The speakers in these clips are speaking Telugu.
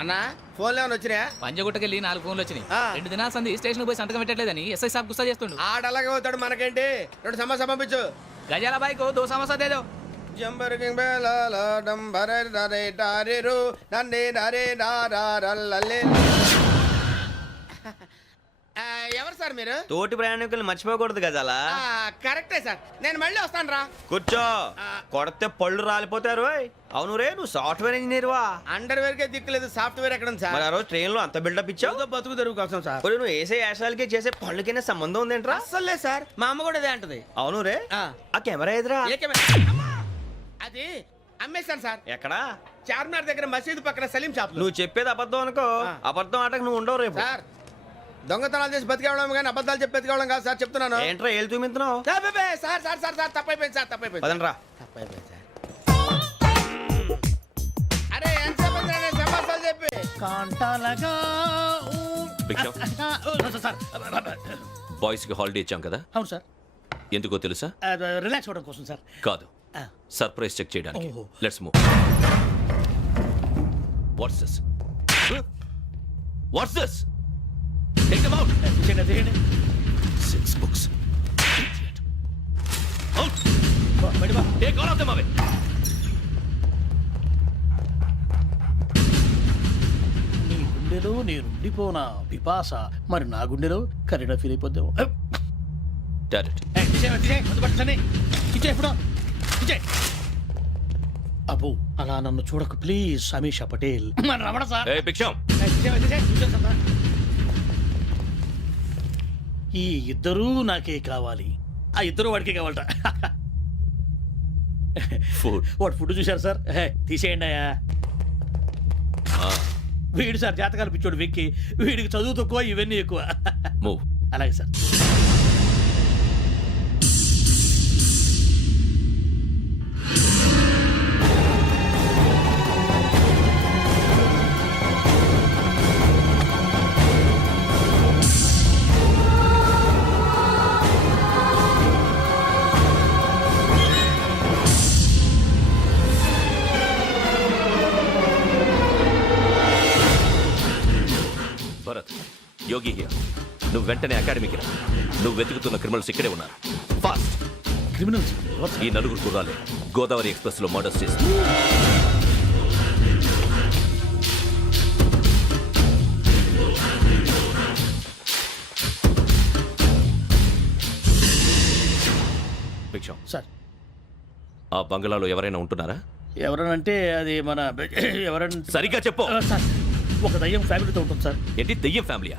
అన్నా ఫోన్లో ఏమైనా వచ్చినాయా? పంజగుట్టకెళ్ళి 4 ఫోన్లు వచ్చినాయి. ఆ. 2 దినాల సంది స్టేషన్ పోయి సంతకం పెట్టలేదని ఎస్ఐ సాబ్ గుస్తా చేస్తుండు. ఆడలాగే పోతాడు, మనకేంటి? 2 సమస్య పంపించు. గజాల బైక్ 2 సమస్య దేదో. జంబరకింగ్ బేలాల డంబరే డరే డారిరు నందే డరే డారల్లలే. ఎవరు సార్ మీరు? తోటి ప్రయాణికులు మర్చిపోకూడదు గజాల. కరెక్టే సార్, నేను మళ్ళీ వస్తాను రా. కూర్చో, కొడితే పళ్ళు రాలిపోతారు. అవును రే, నువ్వు సాఫ్ట్వేర్ ఇంజనీర్ వా? అండర్వేర్ కే దిక్కులేదు, సాఫ్ట్వేర్ ఎక్కడ ఉంది మరి సార్? ఆ రోజు ట్రైన్ లో అంత బిల్డప్ ఇచ్చావు. బతుకు తెరుగు కోసం సార్. ఒరేయ్, నువ్వు వేసే యాశాలకి చేసే పళ్ళకైనా సంబంధం ఉందేంట్రా? అస్సలు లేదు సార్, మా అమ్మ కూడా అదే అంటది. అవును రే, ఆ. ఆ కెమెరా ఎదురా? ఏ కెమెరా? అమ్మా! అది అమ్మేశాను సార్. ఎక్కడా? చార్మినార్ దగ్గర మసీదు పక్కన సలీం షాప్. నువ్వు చెప్పేది అబద్ధం అనుకో. ఆ. అబద్ధం ఆటకు నువ్వు ఉండవు రేపు. సార్, దొంగతనాలు చేసి బతికేవడం కానీ అబద్ధాలు చెప్పి బతికేవడం కాదు సార్, చెప్తున్నాను. ఏంట్రా ఏళ్ళు చూపించినావు? Sir sir sir sir sir తప్పైపోయింది సార్, తప్పైపోయింది. పదండ్రా. తప్పైపోయింది సార్. అరే ఎంతసేపు అయిందిరా నేను సమాసాలు చెప్పి? కాంటాలగా సార్. బాయ్స్ కి హాలిడే ఇచ్చాం కదా, అవును సార్, ఎందుకో తెలుసా? రిలాక్స్ అవ్వడం కోసం సార్. కాదు, సర్ప్రైజ్ చెక్ చేయడానికి. ఓహో. Let's move. What's this? What's this? Take them out. తీయండి. 6 books. Out. Take all of them away. నీ గుండెలో నేను ఉండిపోనా పిపాస, మరి నా గుండెలో కరీడా ఫీల్ అయిపోద్దాము. Direct. అబ్బో, అలా నన్ను చూడకు ప్లీజ్ సమీషా పటేల్. మన రమణ సార్. Hey, Biksham. ఈ ఇద్దరూ నాకే కావాలి, ఆ ఇద్దరు వాడికే కావాలట. Food. వాడు ఫుడ్ చూశారు సార్. తీసేయండి అయ్యా. వీడు సార్ జాతకాలు పిచ్చోడు వెక్కి, వీడికి చదువు తక్కువ ఇవన్నీ ఎక్కువ. Move. అలాగే సార్. Bharat, Yogi here. నువ్వు వెంటనే అకాడమీకి రా. నువ్వు వెతుకుతున్న క్రిమినల్స్ ఇక్కడే ఉన్నారు. ఫాస్ట్. క్రిమినల్స్ ఈ నలుగురు కుర్రాలే గోదావరి ఎక్స్ప్రెస్ లో మర్డర్స్ చేసి. భిక్షం, సార్. ఆ బంగ్లాలో ఎవరైనా ఉంటున్నారా? ఎవరనంటే అది మన ఎవరంటే సరిగ్గా చెప్పు. సార్, ఒక దయ్యం ఫ్యామిలీతో ఉంటుంది సార్. ఏంటి దెయ్యం ఫ్యామిలీ?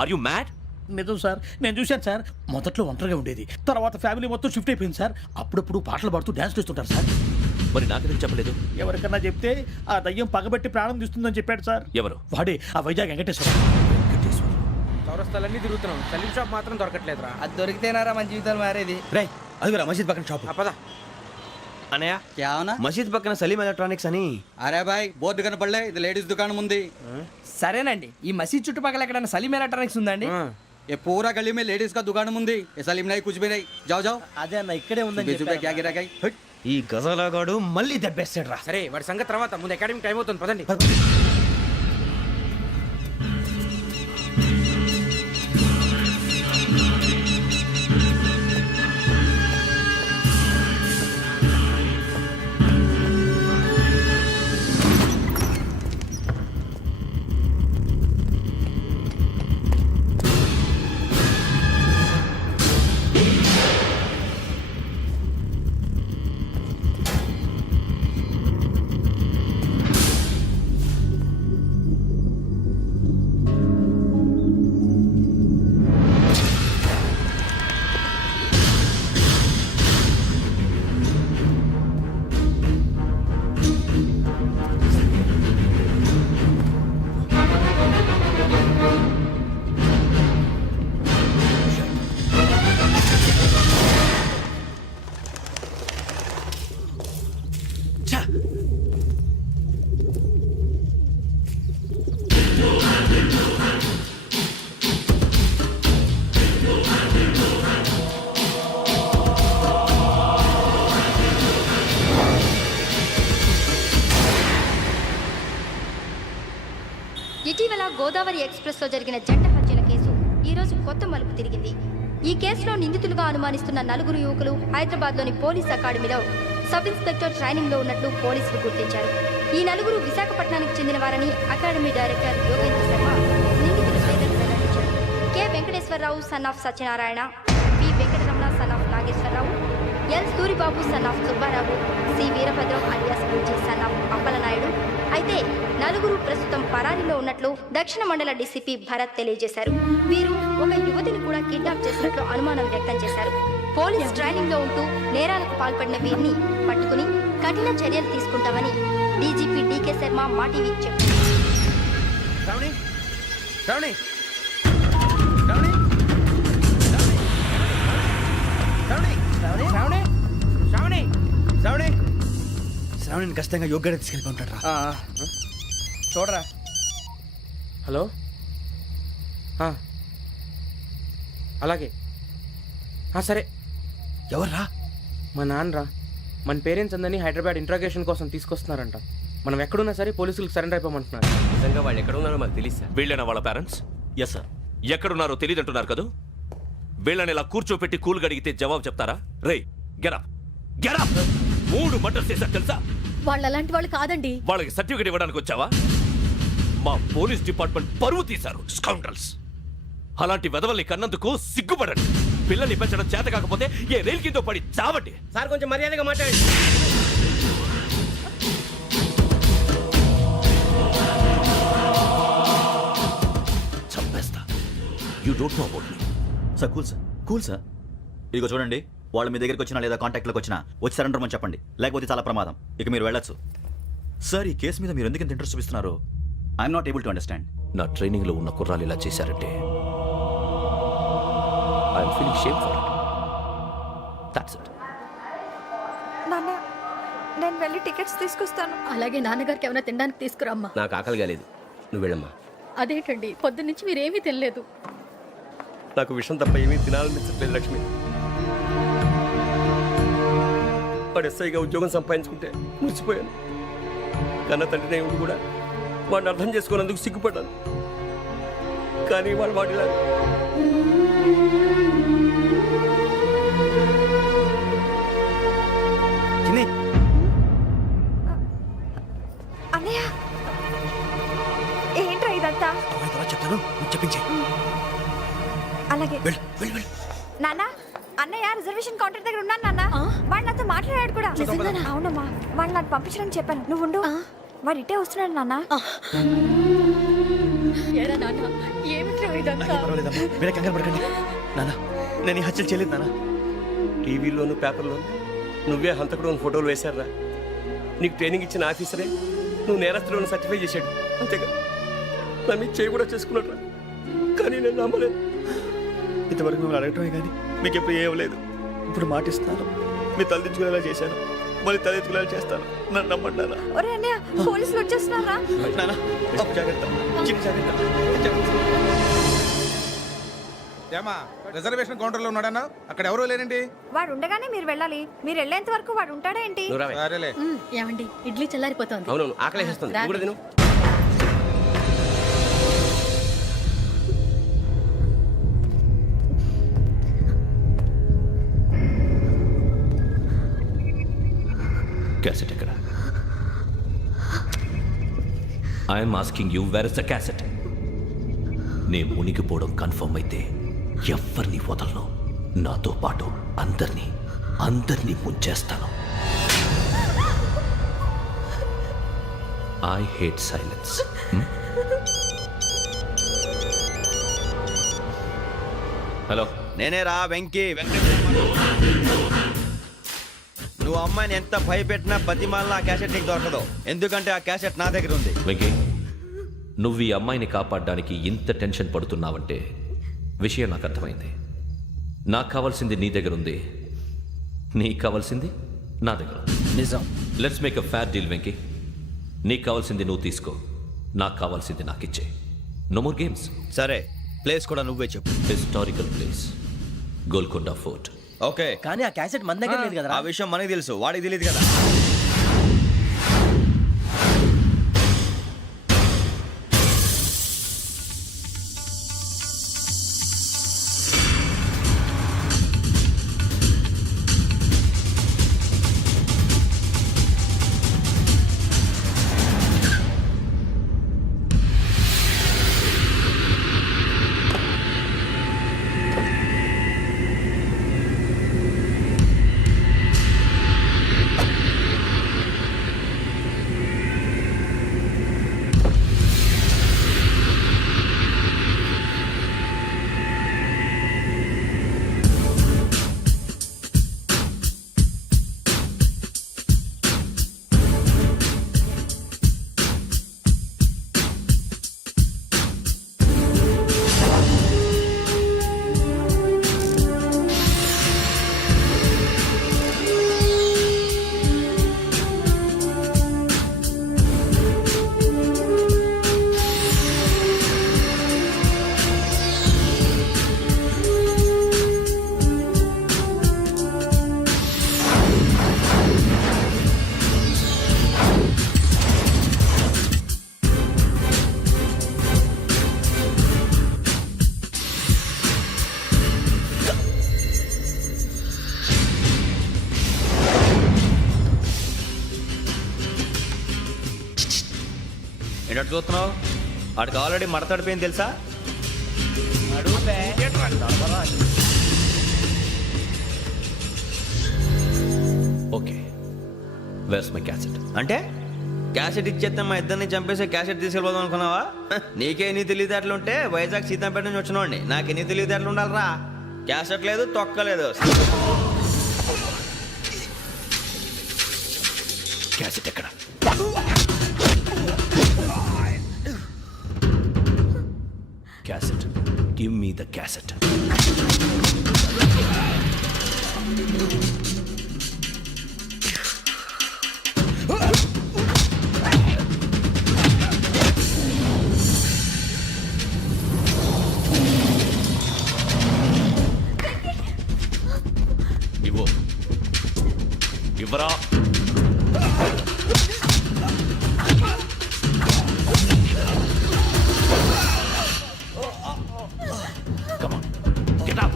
Are you mad? నిజం సార్, నేను చూశాను సార్. మొదట్లో ఒంటరిగా ఉండేది, తర్వాత ఫ్యామిలీ మొత్తం షిఫ్ట్ అయిపోయింది సార్. అప్పుడప్పుడు పాటలు పాడుతూ డ్యాన్స్ చేస్తుంటారు సార్. మరి నాకెందుకు చెప్పలేదు? ఎవరికన్నా చెప్తే ఆ దయ్యం పగబెట్టి ప్రాణం తీస్తుందని చెప్పాడు సార్. ఎవరు? వాడే ఆ వైజాగ్ వెంకటేశ్వర. చౌరస్తాలన్నీ తిరుగుతున్నాం, సలీం షాప్ మాత్రం దొరకట్లేదురా. అది దొరికితేనారా మన జీవితాలు మారేది. రేయ్, అదిగురా మసీద్ పక్కన షాప్. పద. అనయ్య, क्या होना? మసీద్ పక్కన సలీం ఎలక్ట్రానిక్స్ అని. అరే బాయ్, బోర్డు కనపడలే, ఇది లేడీస్ దుకాణం ఉంది. సరేనండి, ఈ మసీద్ చుట్టుపక్కల ఎక్కడైనా సలీం ఎలక్ట్రానిక్స్ ఉందండి? ये पूरा गली में लेडीज का दुकान मुंदी, ये सलीम नहीं कुछ भी नहीं. जाओ जाओ. అదే అన్న ఇక్కడే ఉందని क्या गिरा गई. ఈ గజాలగాడు మళ్ళీ దెబ్బేస్తాడు రా. సరే, వాడి సంగతి తర్వాత, ముందు అకాడమిక్ టైం అవుతుంది, పదండి. ఇటీవల గోదావరి ఎక్స్ప్రెస్లో జరిగిన జంట హత్యల కేసు ఈరోజు కొత్త మలుపు తిరిగింది. ఈ కేసులో నిందితులుగా అనుమానిస్తున్న 4 యువకులు హైదరాబాద్లోని పోలీస్ అకాడమీలో సబ్ ఇన్స్పెక్టర్ ట్రైనింగ్లో ఉన్నట్లు పోలీసులు గుర్తించారు. ఈ 4 విశాఖపట్నానికి చెందిన వారని అకాడమీ డైరెక్టర్ యోగేంద్ర శర్మ నిందితుల పేర్లను వెల్లడించారు. K Venkateswararao son of Satyanarayana, P Venkataramana son of Nageswararao, L Suribabu son of Subbarao, C Veerabhadram alias Bujji son of Appalanaidu. అయితే 4 ప్రస్తుతం పరారీలో ఉన్నట్లు దక్షిణ మండల డీసీపీ భరత్ తెలియజేశారు. వీరు ఒక యువతిని కూడా కిడ్నాప్ చేసినట్లు అనుమానం వ్యక్తం చేశారు. పోలీస్ ట్రైనింగ్ లో ఉంటూ నేరాలకు పాల్పడిన వీరిని పట్టుకుని కఠిన చర్యలు తీసుకుంటామని డీజీపీ డీకే శర్మ మా టీవీకి చెప్పారు. శ్రావణి శ్రావణి శ్రావణి శ్రావణి శ్రావణి శ్రావణి శ్రావణి శ్రావణిని ఖచ్చితంగా యోగ్యత తీసుకెళ్ళి ఉంటాడు రా. చూడరా. హలో అలాగే సరే. ఎవర్రా? మా నాన్నరా. మన పేరెంట్స్ అందరినీ హైదరాబాద్ ఇంట్రాగేషన్ కోసం తీసుకొస్తున్నారంట. మనం ఎక్కడున్నా సరే పోలీసులకు సరెండర్ అయిపోమంటున్నారు. నిజంగా వాళ్ళు ఎక్కడ ఉన్నారో మాకు తెలియదు సార్. వీళ్ళైనా వాళ్ళ పేరెంట్స్? Yes sir. ఎక్కడున్నారో తెలియదంటున్నారు కదా. వీళ్ళని ఇలా కూర్చోపెట్టి కూల్ గడిగితే జవాబు చెప్తారా? రేయ్ గెటప్ గెటప్. 3 మర్డర్స్ చేశారు తెలుసా? వాళ్ళు అలాంటి వాళ్ళు కాదండి. వాళ్ళకి సర్టిఫికేట్ ఇవ్వడానికి వచ్చావా? మా పోలీస్ డిపార్ట్మెంట్ పరువు తీశారు స్కౌండ్రల్స్. అలాంటి వెధవల్ని కన్నందుకు సిగ్గుపడండి. పిల్లల్ని పెంచడం చేత కాకపోతే ఏ రైలు కింద పడి చావండి. సార్ కొంచెం మర్యాదగా మాట్లాడండి. చంపేస్తా. You don't know about me. Sir cool sir. ఇదిగో చూడండి, వాళ్ళు మీ దగ్గరికి వచ్చినా లేదా కాంటాక్ట్లోకి వచ్చినా వచ్చి సరెండర్ అని చెప్పండి, లేకపోతే చాలా ప్రమాదం. ఇక మీరు వెళ్ళొచ్చు. సార్, ఈ కేసు మీద మీరు ఎందుకు ఇంత ఇంట్రెస్ట్ చూపిస్తున్నారు? I'm not able to understand. నా ట్రైనింగ్లో ఉన్న కుర్రాలు ఇలా చేశారంటే I'm feeling shame for it. That's it. నాన్న, నేను వెళ్ళి టికెట్స్ తీసుకొస్తాను. అలాగే నాన్నగారికి ఏమైనా తినడానికి తీసుకురమ్మా. నాకు ఆకలి కాలేదు, నువ్వు వెళ్ళమ్మా. అదేంటండి, పొద్దున్నుంచి మీరేమీ తినలేదు. నాకు విషయం తప్ప ఏమీ తినాలనిపించట్లేదు లక్ష్మి. వాడు ఎస్ఐగా ఉద్యోగం సంపాదించుకుంటే మురిసిపోయాను. కన్న తండ్రి ఉండి కూడా వాడిని అర్థం చేసుకున్నందుకు సిగ్గుపడ్డాను. కానీ వాళ్ళు వాడిలా అన్నయ్య, ఏంట్రా ఇదంతా? చెప్తాను, చెప్పించే. అలాగే నాన్న. అన్నయ్య రిజర్వేషన్ కౌంటర్ దగ్గర ఉన్నాను నాన్న. వాడు నాతో మాట్లాడాడు కూడా. అవునమ్మా, వాడు నాకు పంపించడానికి చెప్పాను. నువ్వు ఉండు, వాడు ఇట్టే వస్తున్నాడు నాన్న. మీరే కంగారు పడకండి నాన్న. నేను ఈ హత్యలు చేయలేదు నాన్న. టీవీలోను పేపర్లోను నువ్వే హంతకుడు ఫోటోలు వేశారా? నీకు ట్రైనింగ్ ఇచ్చిన ఆఫీసరే నువ్వు నేరస్తులను సర్టిఫై చేశాడు. అంతేగా నా మీద చేయి కూడా చేసుకున్నాడు. కానీ నేను నమ్మలేదు. ఇంతవరకు మిమ్మల్ని అడగటమే కానీ మీకు ఎప్పుడు ఏమలేదు. ఇప్పుడు మాటిస్తాను, మీ తలదించుకునేలా చేశాను, మళ్ళీ తలెత్తుకునేలా చేస్తాను. నన్ను నమ్మండి నాన్న. ఒరే అన్నయ్య, పోలీసులు వచ్చేస్తున్నారా? నాన్న జాగ్రత్త, చిన్న జాగ్రత్త. ఏమా రిజర్వేషన్ కౌంటర్లో ఉన్నాడన్నా? అక్కడ ఎవరూ లేనండి. వాడు ఉండగానే మీరు వెళ్ళాలి. మీరు వెళ్ళేంత వరకు వాడు ఉంటాడా ఏంటి? సరేలే. ఏమండి, ఇడ్లీ చల్లారిపోతుంది. అవును, ఆకలేస్తుంది. నువ్వు కూడా తిను. క్యాసెట్ ఎక్కడ? I'm asking you, where is the cassette? నే మునిగిపోవడం కన్ఫర్మ్ అయితే ఎవ్వరిని వదలను. నాతో పాటు అందరినీ ముంచేస్తాను. I hate silence. హలో, నేనే రా వెంకీ. నువ్వు అమ్మాయిని ఎంత భయపెట్టినా బతిమాలినా ఆ క్యాసెట్ నీకు దొరకదు. ఎందుకంటే ఆ క్యాసెట్ నా దగ్గర ఉంది. వెంకీ, నువ్వు ఈ అమ్మాయిని కాపాడడానికి ఇంత టెన్షన్ పడుతున్నావంటే విషయం నాకు అర్థమైంది. నాకు కావాల్సింది నీ దగ్గర ఉంది, నీకు కావాల్సింది నా దగ్గర. నిజం. Let's make a fair deal Venky. నీకు కావాల్సింది నువ్వు తీసుకో, నాకు కావాల్సింది నాకు ఇచ్చే. No more games. సరే, ప్లేస్ కూడా నువ్వే చెప్పు. Historical place, Golconda fort. Okay, కానీ ఆ క్యాసెట్ మన దగ్గర లేదు కదా. ఆ విషయం మనకి తెలుసు, వాడికి తెలియదు కదా. ఏంటంటే చూస్తున్నావు? వాడికి ఆల్రెడీ మడతడిపోయింది తెలుసా? Okay where's my cassette? అంటే క్యాసెట్ ఇచ్చేస్తే మా ఇద్దరిని చంపేసి క్యాసెట్ తీసుకెళ్ళిపోదాం అనుకున్నావా? నీకే ఎన్ని తెలివితేటలు ఉంటే వైజాగ్ సీతంపేట నుంచి వచ్చినవాడిని. నాకు ఎన్ని తెలివితేటలు ఉండాలరా? క్యాసెట్ లేదు, తొక్కలేదు. క్యాసెట్ ఎక్కడ? Cassette, give me the cassette. ఇవ్వు, ఇవ్వరా. Come on, get up.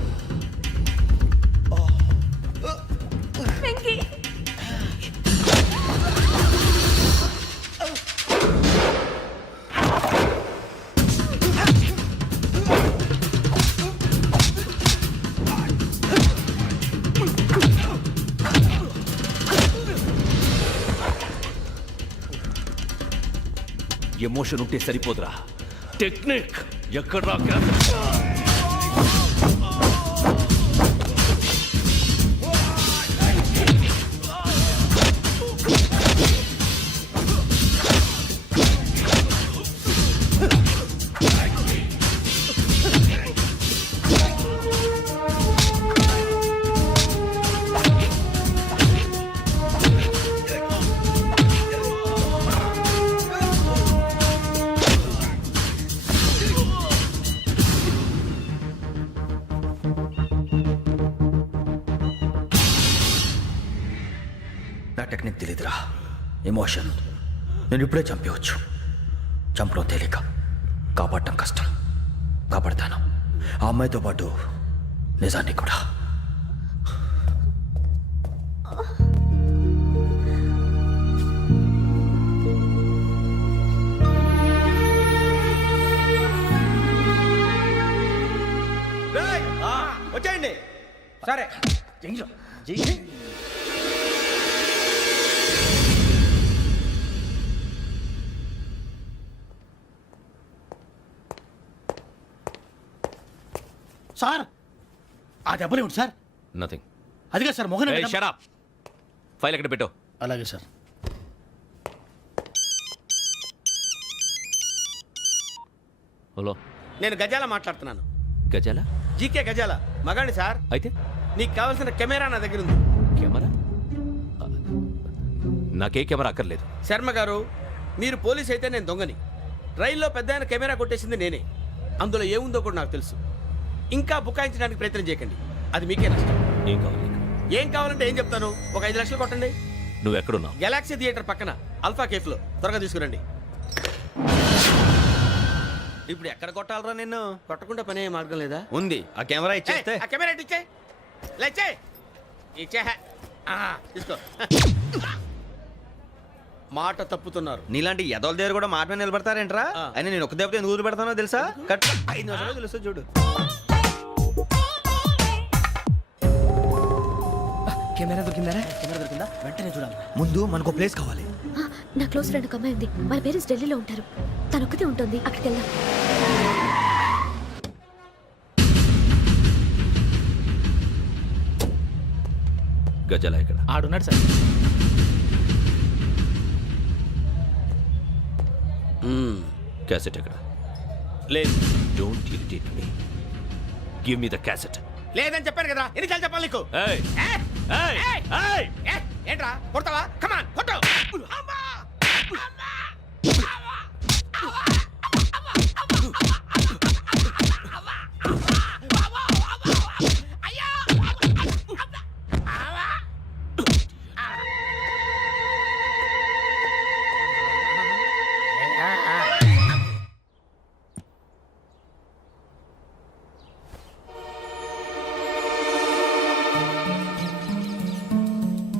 Emotion ఉంటే సరిపోదురా, టెక్నిక్ ఎక్కడ్రా? నా టెక్నిక్ తెలీదురా, ఎమోషన్. నేను ఇప్పుడే చంపేవచ్చు. చంపడం తేలిక, కాపాడటం కష్టం. కాపాడతాను ఆ అమ్మాయితో పాటు నిజాన్ని కూడా. వచ్చేయండి. సరే సార్, ఆ దెబ్బలే ఉంది సార్. నథింగ్. అదిగా sir Mohan. Shut up. File ఎక్కడ పెట్టు? అలాగే సార్. హలో, నేను గజాల మాట్లాడుతున్నాను. గజాల? జీకే గజాల మగాండి సార్. అయితే నీకు కావాల్సిన కెమెరా నా దగ్గర ఉంది. కెమెరా? నాకే కెమెరా అక్కర్లేదు. శర్మ గారు, మీరు పోలీస్ అయితే నేను దొంగని. రైల్లో పెద్ద ఆయన కెమెరా కొట్టేసింది నేనే. అందులో ఏముందో కూడా నాకు తెలుసు. ఇంకా బుకాయించడానికి ప్రయత్నం చేయకండి, అది మీకే నష్టం. ఏం కావాలి? ఏం కావాలంటే ఏం చెప్తాను. ఒక 5 లక్షలు కొట్టండి. నువ్వు ఎక్కడున్నావు? గెలాక్సీ థియేటర్ పక్కన అల్ఫా కేఫ్లో. త్వరగా తీసుకురండి. ఇప్పుడు ఎక్కడ కొట్టాలరా నిన్ను? కొట్టకుండా పనే మార్గం లేదా? ఉంది. ఆ కెమెరా ఇచ్చేస్తే. ఆ కెమెరా ఇచ్చే లేచే ఇచ్చే తీసుకో. మాట తప్పుతున్నారు. నీలాంటి ఎదల దగ్గర కూడా మాట మీద నిలబడతారేంట్రా? అయినా నేను ఒక దెబ్బతో ఎందుకు పెడతానో తెలుసా? కట్ 5 నిమిషాలు తెలుసు చూడు. కెమెరా దొరికిందా? వెంటనే చూడాలి. ముందు మనకు ప్లేస్ కావాలి. నా క్లోజ్ ఫ్రెండ్ ఒక అమ్మాయి ఉంది. వాళ్ళ పేరెంట్స్ ఢిల్లీలో ఉంటారు. తను ఒక్కతే ఉంటుంది. అక్కడికి వెళ్దాం. గజాల ఇక్కడ? ఆడున్నాడు సార్. క్యాసెట్ ఎక్కడ? లేదు. Don't irritate me. Give me the cassette. లేదని చెప్పాను కదా, ఎన్నిసార్లు చెప్పాలి నీకు? ఏయ్ ఏయ్ ఏయ్! ఏంట్రా కొడతావా? కమాన్ కొట్టు.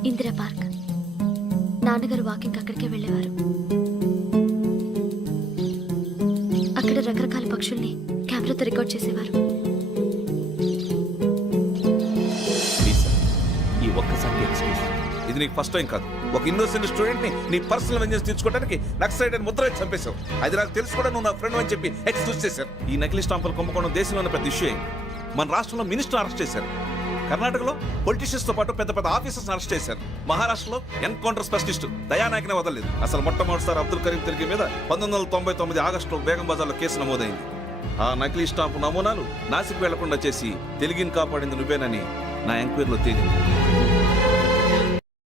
ఇందిరా పార్క్. నాన్నగారు వాకింగ్ అక్కడికే వెళ్ళేవారు. అక్కడ రకరకాల పక్షుల్ని కెమెరాతో రికార్డ్ చేసేవారు. ప్లీజ్ సార్, ఈ ఒక్కసారి ఎక్స్క్యూజ్. ఇది నీకు ఫస్ట్ టైం కాదు. ఒక ఇన్నోసెంట్ స్టూడెంట్ ని నీ పర్సనల్ వెంజెన్స్ తీర్చుకోవడానికి నక్సలైట్ అని ముద్ర వేసి చంపేశావు. అది నాకు తెలుసు కూడా నువ్వు నా ఫ్రెండ్ అని చెప్పి ఎక్స్క్యూజ్ చేశారు. ఈ నకిలీ స్టాంపులు కుంభకోణం దేశంలో ఉన్న పెద్ద ఇష్యూ అయింది. మన రాష్ట్రంలో మినిస్టర్ అరెస్ట్ చేశారు. కర్ణాటకలో పొలిటీషియన్స్ తో పాటు పెద్ద పెద్ద ఆఫీసర్స్ అరెస్ట్ చేశారు. మహారాష్ట్రలో ఎన్కౌంటర్ స్పెషలిస్ట్ దయానాయకనే వదలలేదు. అసలు మొట్టమొదటిసారి అబ్దుల్ కరీం తిరిగి మీద 1999 ఆగస్టులో బేగం బజార్లో కేసు నమోదైంది. ఆ నకిలీ స్టాంపు నమూనాలు నాసిక్ వెళ్లకుండా చేసి తెలుగుని కాపాడింది నువ్వేనని నా ఎంక్వైరీలో తేలింది.